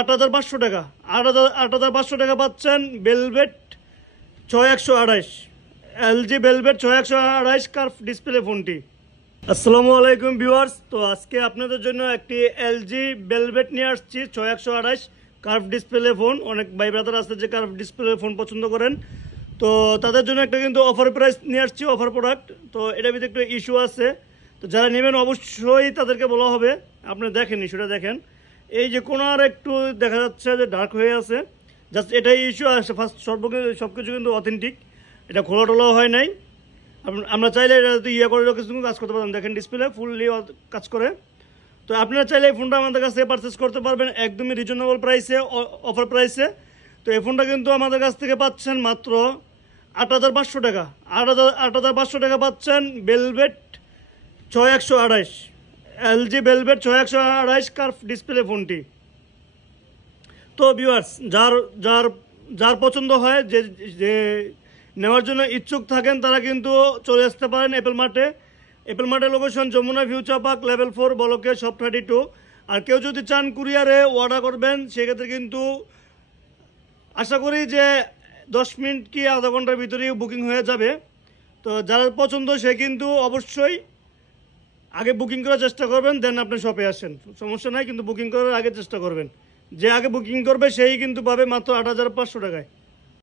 8,500 টাকা। 8,500 টাকা পাচ্ছেন velvet 6128, LG velvet 6128 curve display ফোনটি। আসসালামু আলাইকুম ভিউয়ার্স, তো আজকে আপনাদের জন্য একটি LG ভেলভেট নিয়ে আসছি 6128 কার্ভ ডিসপ্লে ফোন। অনেক ভাই ব্রাদার আছে যে কার্ভ ডিসপ্লে ফোন পছন্দ করেন, তো তাদের জন্য একটা কিন্তু অফার প্রাইস নিয়ে আসছি, অফার প্রোডাক্ট। তো এটার ভিতরে একটু ইস্যু আছে, তো যারা নেবেন অবশ্যই তাদেরকে বলা হবে। আপনি দেখেন ইস্যুটা দেখেন, এই যে কোনার একটু দেখা যাচ্ছে যে ডার্ক হয়ে আছে, জাস্ট এটাই ইস্যু আসে। ফার্স্ট সব কিছু কিন্তু অথেন্টিক, এটা খোলা টোলাও হয় নাই। আমরা চাইলে এটা যদি করে কিছু কাজ করতে পারবেন। দেখেন ডিসপ্লে ফুললি কাজ করে। তো আপনারা চাইলে এই ফোনটা আমাদের কাছে পারচেস করতে পারবেন একদমই রিজনেবল প্রাইসে, অফার প্রাইসে। তো এই ফোনটা কিন্তু আমাদের কাছ থেকে পাচ্ছেন মাত্র 8,500 টাকা। 8,500 টাকা পাচ্ছেন velvet 6128, LG velvet 6128 curve display ফোনটি। তো ভিউয়ার্স, যার যার যার পছন্দ হয়, যে নেওয়ার জন্য ইচ্ছুক থাকেন, তারা কিন্তু চলে আসতে পারেন অ্যাপেল মার্টে। অ্যাপেল মার্টের location Jamuna future park level 4 ব্লকে শপ 32। আর কেউ যদি চান কুরিয়ারে অর্ডার করবেন, সেক্ষেত্রে কিন্তু আশা করি যে 10 মিনিট কি আধা ঘন্টার ভিতরেই বুকিং হয়ে যাবে। তো যার পছন্দ সে কিন্তু অবশ্যই আগে বুকিং করার চেষ্টা করবেন, দেন আপনি শপে আসেন, সমস্যা নাই। কিন্তু বুকিং করার আগে চেষ্টা করবেন, যে আগে বুকিং করবে সেই কিন্তু পাবে মাত্র 8,500 টাকায়।